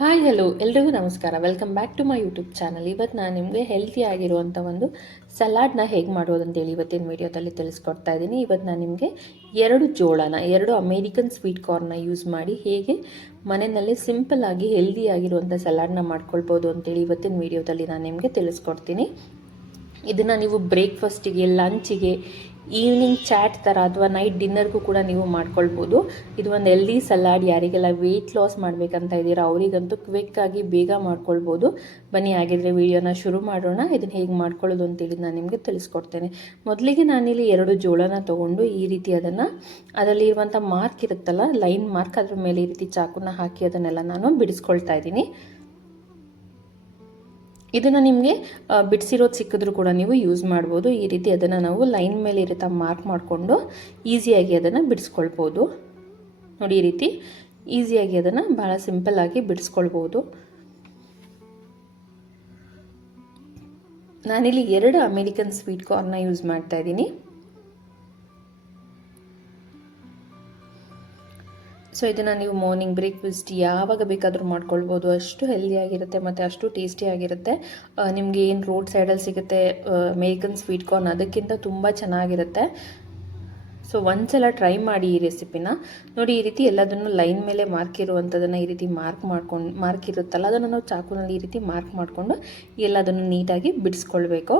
Hi hello ಎಲ್ರಿಗೂ ನಮಸ್ಕಾರ. Welcome back to my YouTube channel. ಇವತ್ತು ನಾನು ನಿಮಗೆ ಹೆಲ್ತಿ ಆಗಿರುವಂಥ ಒಂದು ಸಲಾಡ್ನ ಹೇಗೆ ಮಾಡೋದು ಅಂತೇಳಿ ಇವತ್ತಿನ ವೀಡಿಯೋದಲ್ಲಿ ತಿಳಿಸ್ಕೊಡ್ತಾ ಇದ್ದೀನಿ. ಇವತ್ತು ನಾನು ನಿಮಗೆ ಎರಡು ಅಮೇರಿಕನ್ ಸ್ವೀಟ್ ಕಾರ್ನ್ನ ಯೂಸ್ ಮಾಡಿ ಹೇಗೆ ಮನೆಯಲ್ಲೇ ಸಿಂಪಲ್ ಆಗಿ ಹೆಲ್ದಿ ಆಗಿರುವಂಥ ಸಲಾಡ್ನ ಮಾಡ್ಕೊಳ್ಬೋದು ಅಂತೇಳಿ ಇವತ್ತಿನ ವೀಡಿಯೋದಲ್ಲಿ ನಾನು ನಿಮಗೆ ತಿಳಿಸ್ಕೊಡ್ತೀನಿ. ಇದನ್ನು ನೀವು ಬ್ರೇಕ್ಫಾಸ್ಟಿಗೆ, ಲಂಚಿಗೆ, ಈವ್ನಿಂಗ್ ಚಾಟ್ ಥರ ಅಥವಾ ನೈಟ್ ಡಿನ್ನರ್ಗೂ ಕೂಡ ನೀವು ಮಾಡ್ಕೊಳ್ಬೋದು. ಇದು ಒಂದು ಹೆಲ್ದಿ ಸಲಾಡ್. ಯಾರಿಗೆಲ್ಲ ವೆಯ್ಟ್ ಲಾಸ್ ಮಾಡಬೇಕಂತ ಇದ್ದೀರಾ ಅವರಿಗಂತೂ ಕ್ವಿಕ್ಕಾಗಿ ಬೇಗ ಮಾಡ್ಕೊಳ್ಬೋದು. ಬನ್ನಿ ಹಾಗಿದ್ರೆ ವಿಡಿಯೋನ ಶುರು ಮಾಡೋಣ. ಇದನ್ನು ಹೇಗೆ ಮಾಡ್ಕೊಳ್ಳೋದು ಅಂತೇಳಿ ನಾನು ನಿಮಗೆ ತಿಳಿಸ್ಕೊಡ್ತೇನೆ. ಮೊದಲಿಗೆ ನಾನಿಲ್ಲಿ 2 ಜೋಳನ ತೊಗೊಂಡು ಈ ರೀತಿ ಅದರಲ್ಲಿ ಇರುವಂಥ ಮಾರ್ಕ್ ಇರುತ್ತಲ್ಲ, ಲೈನ್ ಮಾರ್ಕ್, ಅದ್ರ ಮೇಲೆ ಈ ರೀತಿ ಚಾಕುನ ಹಾಕಿ ಅದನ್ನೆಲ್ಲ ನಾನು ಬಿಡಿಸ್ಕೊಳ್ತಾ ಇದ್ದೀನಿ. ಇದನ್ನು ನಿಮಗೆ ಬಿಡಿಸಿರೋದು ಸಿಕ್ಕಿದ್ರೂ ಕೂಡ ನೀವು ಯೂಸ್ ಮಾಡ್ಬೋದು. ಈ ರೀತಿ ಅದನ್ನು ನಾವು ಲೈನ್ ಮೇಲೆ ಇರುತ್ತಾ ಮಾರ್ಕ್ ಮಾಡಿಕೊಂಡು ಈಸಿಯಾಗಿ ಅದನ್ನು ಬಿಡಿಸ್ಕೊಳ್ಬೋದು. ನೋಡಿ, ಈ ರೀತಿ ಈಸಿಯಾಗಿ ಅದನ್ನು ಭಾಳ ಸಿಂಪಲ್ಲಾಗಿ ಬಿಡಿಸ್ಕೊಳ್ಬೋದು. ನಾನಿಲ್ಲಿ 2 ಅಮೇರಿಕನ್ ಸ್ವೀಟ್ ಕಾರ್ನ್ನ ಯೂಸ್ ಮಾಡ್ತಾ ಇದ್ದೀನಿ. ಸೊ ಇದನ್ನು ನೀವು ಮಾರ್ನಿಂಗ್ ಬ್ರೇಕ್ಫಾಸ್ಟ್ ಯಾವಾಗ ಬೇಕಾದರೂ ಮಾಡ್ಕೊಳ್ಬೋದು. ಅಷ್ಟು ಹೆಲ್ದಿಯಾಗಿರುತ್ತೆ ಮತ್ತು ಅಷ್ಟು ಟೇಸ್ಟಿಯಾಗಿರುತ್ತೆ. ನಿಮಗೆ ಏನು ರೋಡ್ ಸೈಡಲ್ಲಿ ಸಿಗುತ್ತೆ ಅಮೇರಿಕನ್ ಸ್ವೀಟ್ ಕಾರ್ನ್, ಅದಕ್ಕಿಂತ ತುಂಬ ಚೆನ್ನಾಗಿರುತ್ತೆ. ಸೊ ಒಂದ್ಸಲ ಟ್ರೈ ಮಾಡಿ ಈ ರೆಸಿಪಿನ. ನೋಡಿ, ಈ ರೀತಿ ಎಲ್ಲದನ್ನು ಲೈನ್ ಮೇಲೆ ಮಾರ್ಕ್ ಇರುವಂಥದ್ದನ್ನು ಈ ರೀತಿ ಮಾರ್ಕ್ ಇರುತ್ತಲ್ಲ, ಅದನ್ನು ನಾವು ಚಾಕುನಲ್ಲಿ ಈ ರೀತಿ ಮಾರ್ಕ್ ಮಾಡಿಕೊಂಡು ಎಲ್ಲದನ್ನು ನೀಟಾಗಿ ಬಿಡಿಸ್ಕೊಳ್ಬೇಕು.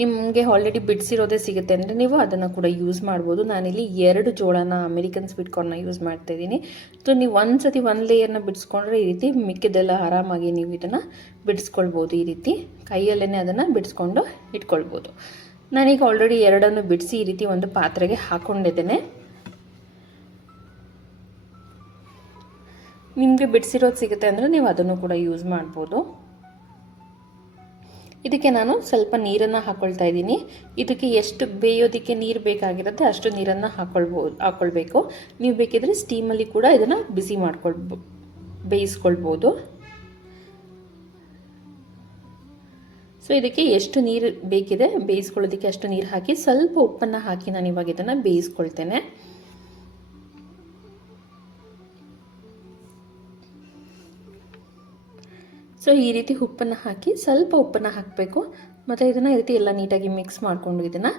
ನಿಮಗೆ ಆಲ್ರೆಡಿ ಬಿಡಿಸಿರೋದೇ ಸಿಗುತ್ತೆ ಅಂದರೆ ನೀವು ಅದನ್ನು ಕೂಡ ಯೂಸ್ ಮಾಡ್ಬೋದು. ನಾನಿಲ್ಲಿ 2 ಜೋಳನ ಅಮೇರಿಕನ್ ಸ್ವೀಟ್ ಕಾರ್ನ್ನ ಯೂಸ್ ಮಾಡ್ತಾಯಿದ್ದೀನಿ. ಸೊ ನೀವು ಒಂದು ಲೇಯರ್ನ ಬಿಡಿಸ್ಕೊಂಡ್ರೆ ಈ ರೀತಿ ಮಿಕ್ಕಿದೆಲ್ಲ ಆರಾಮಾಗಿ ನೀವು ಇದನ್ನು ಬಿಡಿಸ್ಕೊಳ್ಬೋದು. ಈ ರೀತಿ ಕೈಯಲ್ಲೇ ಅದನ್ನು ಬಿಡಿಸ್ಕೊಂಡು ಇಟ್ಕೊಳ್ಬೋದು. ನಾನೀಗ ಆಲ್ರೆಡಿ 2 ಬಿಡಿಸಿ ಈ ರೀತಿ ಒಂದು ಪಾತ್ರೆಗೆ ಹಾಕ್ಕೊಂಡಿದ್ದೇನೆ. ನಿಮಗೆ ಬಿಡಿಸಿರೋದು ಸಿಗುತ್ತೆ ಅಂದರೆ ನೀವು ಅದನ್ನು ಕೂಡ ಯೂಸ್ ಮಾಡ್ಬೋದು. ಇದಕ್ಕೆ ನಾನು ಸ್ವಲ್ಪ ನೀರನ್ನು ಹಾಕ್ಕೊಳ್ತಾ ಇದ್ದೀನಿ. ಇದಕ್ಕೆ ಎಷ್ಟು ಬೇಯೋದಕ್ಕೆ ನೀರು ಬೇಕಾಗಿರುತ್ತೆ ಅಷ್ಟು ನೀರನ್ನು ಹಾಕ್ಕೊಳ್ಬೇಕು. ನೀವು ಬೇಕಿದ್ರೆ ಸ್ಟೀಮಲ್ಲಿ ಕೂಡ ಇದನ್ನು ಬಿಸಿ ಬೇಯಿಸ್ಕೊಳ್ಬೋದು. ಸೊ ಇದಕ್ಕೆ ಎಷ್ಟು ನೀರು ಬೇಕಿದೆ ಬೇಯಿಸ್ಕೊಳ್ಳೋದಕ್ಕೆ ಅಷ್ಟು ನೀರು ಹಾಕಿ ಸ್ವಲ್ಪ ಉಪ್ಪನ್ನು ಹಾಕಿ ನಾನು ಇವಾಗ ಇದನ್ನು ಬೇಯಿಸ್ಕೊಳ್ತೇನೆ. ಸೊ ಈ ರೀತಿ ಉಪ್ಪನ್ನು ಹಾಕಿ ಸ್ವಲ್ಪ ಉಪ್ಪನ್ನು ಹಾಕಬೇಕು ಮತ್ತು ಇದನ್ನು ಈ ರೀತಿ ಎಲ್ಲ ನೀಟಾಗಿ ಮಿಕ್ಸ್ ಮಾಡಿಕೊಂಡು ಇದನ್ನು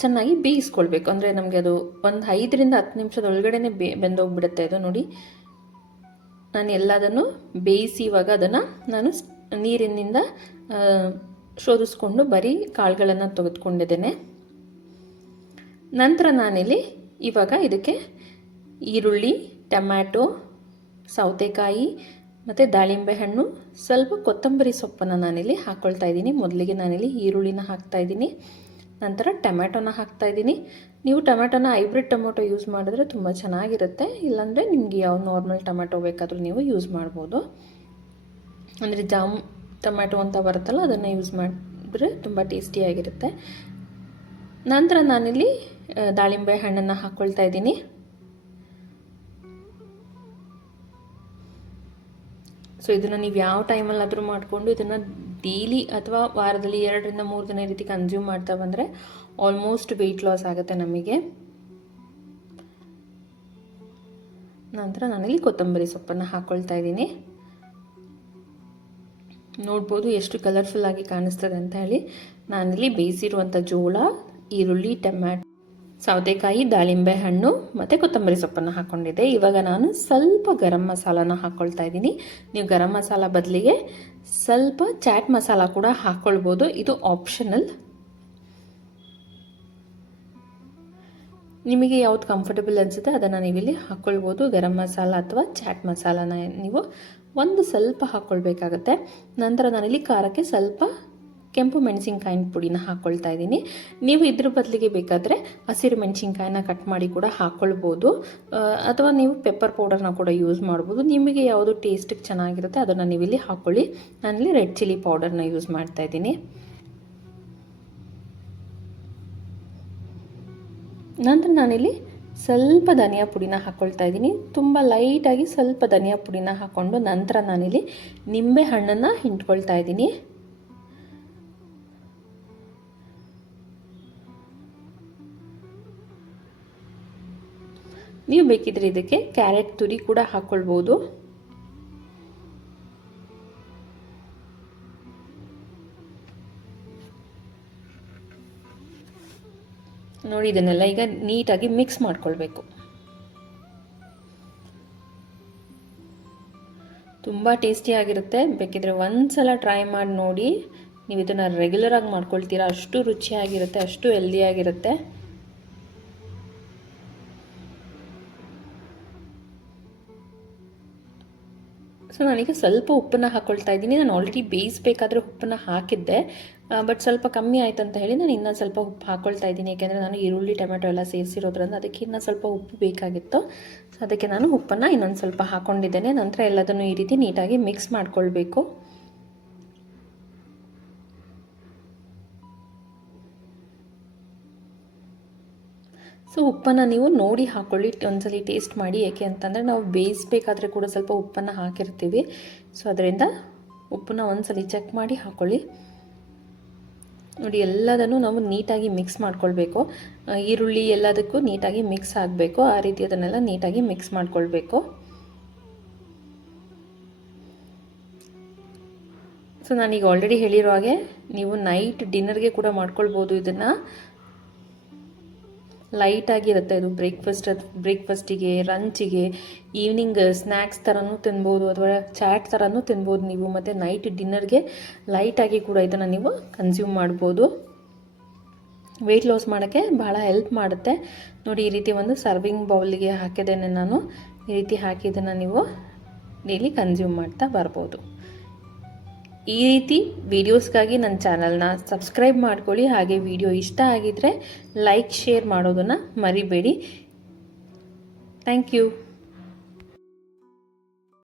ಚೆನ್ನಾಗಿ ಬೇಯಿಸ್ಕೊಳ್ಬೇಕು. ಅಂದರೆ ನಮಗೆ ಅದು ಒಂದು 5 ರಿಂದ 10 ನಿಮಿಷದೊಳಗಡೆ ಬೆಂದೋಗ್ಬಿಡುತ್ತೆ. ಇದು ನೋಡಿ, ನಾನು ಎಲ್ಲದನ್ನು ಬೇಯಿಸಿ ಇವಾಗ ಅದನ್ನು ನಾನು ನೀರಿನಿಂದ ಶೋಧಿಸ್ಕೊಂಡು ಬರೀ ಕಾಳುಗಳನ್ನು ತೆಗೆದುಕೊಂಡಿದ್ದೇನೆ. ನಂತರ ನಾನಿಲ್ಲಿ ಇವಾಗ ಇದಕ್ಕೆ ಈರುಳ್ಳಿ, ಟೊಮ್ಯಾಟೊ, ಸೌತೆಕಾಯಿ ಮತ್ತು ದಾಳಿಂಬೆ ಹಣ್ಣು, ಸ್ವಲ್ಪ ಕೊತ್ತಂಬರಿ ಸೊಪ್ಪನ್ನು ನಾನಿಲ್ಲಿ ಹಾಕ್ಕೊಳ್ತಾ ಇದ್ದೀನಿ. ಮೊದಲಿಗೆ ನಾನಿಲ್ಲಿ ಈರುಳ್ಳಿನ ಹಾಕ್ತಾ ಇದ್ದೀನಿ, ನಂತರ ಟೊಮ್ಯಾಟೊನ ಹಾಕ್ತಾ ಇದ್ದೀನಿ. ನೀವು ಟೊಮ್ಯಾಟೊನ ಹೈಬ್ರಿಡ್ ಟೊಮೆಟೊ ಯೂಸ್ ಮಾಡಿದ್ರೆ ತುಂಬ ಚೆನ್ನಾಗಿರುತ್ತೆ. ಇಲ್ಲಾಂದರೆ ನಿಮಗೆ ಯಾವ ನಾರ್ಮಲ್ ಟೊಮ್ಯಾಟೊ ಬೇಕಾದರೂ ನೀವು ಯೂಸ್ ಮಾಡ್ಬೋದು. ಅಂದರೆ ಜಾಮ್ ಟೊಮ್ಯಾಟೊ ಅಂತ ಬರುತ್ತಲ್ಲ, ಅದನ್ನು ಯೂಸ್ ಮಾಡಿದ್ರೆ ತುಂಬ ಟೇಸ್ಟಿಯಾಗಿರುತ್ತೆ. ನಂತರ ನಾನಿಲ್ಲಿ ದಾಳಿಂಬೆ ಹಣ್ಣನ್ನು ಹಾಕ್ಕೊಳ್ತಾ ಇದ್ದೀನಿ. ಸೊ ಇದನ್ನು ನೀವು ಯಾವ ಟೈಮಲ್ಲಾದರೂ ಮಾಡಿಕೊಂಡು ಇದನ್ನು ಡೈಲಿ ಅಥವಾ ವಾರದಲ್ಲಿ 2 ರಿಂದ 3 ದಿನ ಈ ರೀತಿ ಕನ್ಸ್ಯೂಮ್ ಮಾಡ್ತಾ ಬಂದರೆ ಆಲ್ಮೋಸ್ಟ್ ವೆಯ್ಟ್ ಲಾಸ್ ಆಗುತ್ತೆ ನಮಗೆ. ನಂತರ ನಾನಿಲ್ಲಿ ಕೊತ್ತಂಬರಿ ಸೊಪ್ಪನ್ನು ಹಾಕ್ಕೊಳ್ತಾ ಇದ್ದೀನಿ. ನೋಡ್ಬೋದು ಎಷ್ಟು ಕಲರ್ಫುಲ್ ಆಗಿ ಕಾಣಿಸ್ತದೆ ಅಂತ ಹೇಳಿ. ನಾನಿಲ್ಲಿ ಬೇಯಿಸಿರುವಂಥ ಜೋಳ, ಈರುಳ್ಳಿ, ಟೊಮ್ಯಾಟೊ, ಸೌತೆಕಾಯಿ, ದಾಳಿಂಬೆ ಹಣ್ಣು ಮತ್ತು ಕೊತ್ತಂಬರಿ ಸೊಪ್ಪನ್ನು ಹಾಕ್ಕೊಂಡಿದ್ದೆ. ಇವಾಗ ನಾನು ಸ್ವಲ್ಪ ಗರಂ ಮಸಾಲಾನ ಹಾಕ್ಕೊಳ್ತಾ ಇದ್ದೀನಿ. ನೀವು ಗರಂ ಮಸಾಲ ಬದಲಿಗೆ ಸ್ವಲ್ಪ ಚಾಟ್ ಮಸಾಲ ಕೂಡ ಹಾಕ್ಕೊಳ್ಬೋದು, ಇದು ಆಪ್ಷನಲ್. ನಿಮಗೆ ಯಾವ್ದು ಕಂಫರ್ಟಬಲ್ ಅನಿಸುತ್ತೆ ಅದನ್ನು ನೀವಿಲ್ಲಿ ಹಾಕ್ಕೊಳ್ಬೋದು. ಗರಂ ಮಸಾಲ ಅಥವಾ ಚಾಟ್ ಮಸಾಲಾನ ನೀವು ಸ್ವಲ್ಪ ಹಾಕ್ಕೊಳ್ಬೇಕಾಗತ್ತೆ. ನಂತರ ನಾನಿಲ್ಲಿ ಖಾರಕ್ಕೆ ಸ್ವಲ್ಪ ಕೆಂಪು ಮೆಣಸಿನ್ಕಾಯಿನ ಪುಡಿನ ಹಾಕ್ಕೊಳ್ತಾ ಇದ್ದೀನಿ. ನೀವು ಇದ್ರ ಬದಲಿಗೆ ಬೇಕಾದರೆ ಹಸಿರು ಮೆಣಸಿನ್ಕಾಯಿನ ಕಟ್ ಮಾಡಿ ಕೂಡ ಹಾಕ್ಕೊಳ್ಬೋದು, ಅಥವಾ ನೀವು ಪೆಪ್ಪರ್ ಪೌಡರ್ನ ಕೂಡ ಯೂಸ್ ಮಾಡ್ಬೋದು. ನಿಮಗೆ ಯಾವುದು ಟೇಸ್ಟಿಗೆ ಚೆನ್ನಾಗಿರುತ್ತೆ ಅದನ್ನು ನೀವಿಲ್ಲಿ ಹಾಕ್ಕೊಳ್ಳಿ. ನಾನಿಲ್ಲಿ ರೆಡ್ ಚಿಲ್ಲಿ ಪೌಡರ್ನ ಯೂಸ್ ಮಾಡ್ತಾ ಇದ್ದೀನಿ. ನಂತರ ನಾನಿಲ್ಲಿ ಸ್ವಲ್ಪ ಧನಿಯಾ ಪುಡಿನ ಹಾಕ್ಕೊಳ್ತಾ ಇದ್ದೀನಿ. ತುಂಬ ಲೈಟಾಗಿ ಸ್ವಲ್ಪ ಧನಿಯಾ ಪುಡಿನ ಹಾಕ್ಕೊಂಡು ನಂತರ ನಾನಿಲ್ಲಿ ನಿಂಬೆ ಹಣ್ಣನ್ನು ಹಿಂಡ್ಕೊಳ್ತಾ ಇದ್ದೀನಿ. ನೀವು ಬೇಕಿದ್ರೆ ಇದಕ್ಕೆ ಕ್ಯಾರೆಟ್ ತುರಿ ಕೂಡ ಹಾಕ್ಕೊಳ್ಬೋದು. ನೋಡಿ ಇದನ್ನೆಲ್ಲ ಈಗ ನೀಟಾಗಿ ಮಿಕ್ಸ್ ಮಾಡ್ಕೊಳ್ಬೇಕು. ತುಂಬ ಟೇಸ್ಟಿಯಾಗಿರುತ್ತೆ. ಬೇಕಿದ್ರೆ ಒಂದ್ಸಲ ಟ್ರೈ ಮಾಡಿ ನೋಡಿ. ನೀವು ಇದನ್ನು ರೆಗ್ಯುಲರಾಗಿ ಮಾಡ್ಕೊಳ್ತೀರಾ, ಅಷ್ಟು ರುಚಿಯಾಗಿರುತ್ತೆ, ಅಷ್ಟು ಹೆಲ್ದಿಯಾಗಿರುತ್ತೆ. ಸೊ ನಾನೀಗ ಸ್ವಲ್ಪ ಉಪ್ಪನ್ನು ಹಾಕ್ಕೊಳ್ತಾ ಇದ್ದೀನಿ. ನಾನು ಆಲ್ರೆಡಿ ಬೇಯಿಸಬೇಕಾದ್ರೆ ಉಪ್ಪನ್ನು ಹಾಕಿದ್ದೆ, ಬಟ್ ಸ್ವಲ್ಪ ಕಮ್ಮಿ ಆಯ್ತು ಅಂತ ಹೇಳಿ ನಾನು ಇನ್ನೂ ಸ್ವಲ್ಪ ಉಪ್ಪು ಹಾಕ್ಕೊಳ್ತಾ ಇದ್ದೀನಿ. ಯಾಕೆಂದರೆ ನಾನು ಈರುಳ್ಳಿ ಟೊಮೆಟೊ ಎಲ್ಲ ಸೇರಿಸಿರೋದ್ರಿಂದ ಅದಕ್ಕೆ ಇನ್ನೂ ಸ್ವಲ್ಪ ಉಪ್ಪು ಬೇಕಾಗಿತ್ತು. ಸೊ ಅದಕ್ಕೆ ನಾನು ಉಪ್ಪನ್ನು ಇನ್ನೊಂದು ಸ್ವಲ್ಪ ಹಾಕ್ಕೊಂಡಿದ್ದೇನೆ. ನಂತರ ಎಲ್ಲದನ್ನು ಈ ರೀತಿ ನೀಟಾಗಿ ಮಿಕ್ಸ್ ಮಾಡ್ಕೊಳ್ಬೇಕು. ಸೊ ಉಪ್ಪನ್ನು ನೀವು ನೋಡಿ ಹಾಕ್ಕೊಳ್ಳಿ, ಒಂದ್ಸಲಿ ಟೇಸ್ಟ್ ಮಾಡಿ. ಏಕೆ ಅಂತಂದರೆ ನಾವು ಬೇಯಿಸಬೇಕಾದ್ರೆ ಕೂಡ ಸ್ವಲ್ಪ ಉಪ್ಪನ್ನು ಹಾಕಿರ್ತೀವಿ. ಸೊ ಅದರಿಂದ ಉಪ್ಪನ್ನ ಒಂದ್ಸಲಿ ಚೆಕ್ ಮಾಡಿ ಹಾಕ್ಕೊಳ್ಳಿ. ನೋಡಿ ಎಲ್ಲದನ್ನು ನಾವು ನೀಟಾಗಿ ಮಿಕ್ಸ್ ಮಾಡ್ಕೊಳ್ಬೇಕು. ಈರುಳ್ಳಿ ಎಲ್ಲದಕ್ಕೂ ನೀಟಾಗಿ ಮಿಕ್ಸ್ ಆಗಬೇಕು. ಆ ರೀತಿ ಅದನ್ನೆಲ್ಲ ನೀಟಾಗಿ ಮಿಕ್ಸ್ ಮಾಡ್ಕೊಳ್ಬೇಕು. ಸೊ ನಾನೀಗ ಆಲ್ರೆಡಿ ಹೇಳಿರೋ ಹಾಗೆ ನೀವು ನೈಟ್ ಡಿನ್ನರ್ಗೆ ಕೂಡ ಮಾಡ್ಕೊಳ್ಬೋದು. ಇದನ್ನು ಲೈಟಾಗಿರುತ್ತೆ ಇದು. ಬ್ರೇಕ್ಫಾಸ್ಟಿಗೆ, ಲಂಚಿಗೆ, ಈವ್ನಿಂಗ್ ಸ್ನ್ಯಾಕ್ಸ್ ಥರನೂ ತಿನ್ಬೋದು, ಅಥವಾ ಚಾಟ್ ಥರನೂ ತಿನ್ಬೋದು ನೀವು. ಮತ್ತು ನೈಟ್ ಡಿನ್ನರ್ಗೆ ಲೈಟಾಗಿ ಕೂಡ ಇದನ್ನು ನೀವು ಕನ್ಸ್ಯೂಮ್ ಮಾಡ್ಬೋದು. ವೆಯ್ಟ್ ಲಾಸ್ ಮಾಡೋಕ್ಕೆ ಬಹಳ ಹೆಲ್ಪ್ ಮಾಡುತ್ತೆ. ನೋಡಿ ಈ ರೀತಿ ಒಂದು ಸರ್ವಿಂಗ್ ಬೌಲಿಗೆ ಹಾಕಿದ್ದೇನೆ ನಾನು. ಈ ರೀತಿ ಹಾಕಿ ಇದನ್ನು ನೀವು ಡೈಲಿ ಕನ್ಸ್ಯೂಮ್ ಮಾಡ್ತಾ ಬರ್ಬೋದು. ಈ ರೀತಿ ವೀಡಿಯೋಸ್ಗಾಗಿ ನನ್ನ ಚಾನಲ್ನ ಸಬ್ಸ್ಕ್ರೈಬ್ ಮಾಡ್ಕೊಳ್ಳಿ. ಹಾಗೆ ವಿಡಿಯೋ ಇಷ್ಟ ಆಗಿದ್ದರೆ ಲೈಕ್, ಶೇರ್ ಮಾಡೋದನ್ನು ಮರಿಬೇಡಿ. Thank you.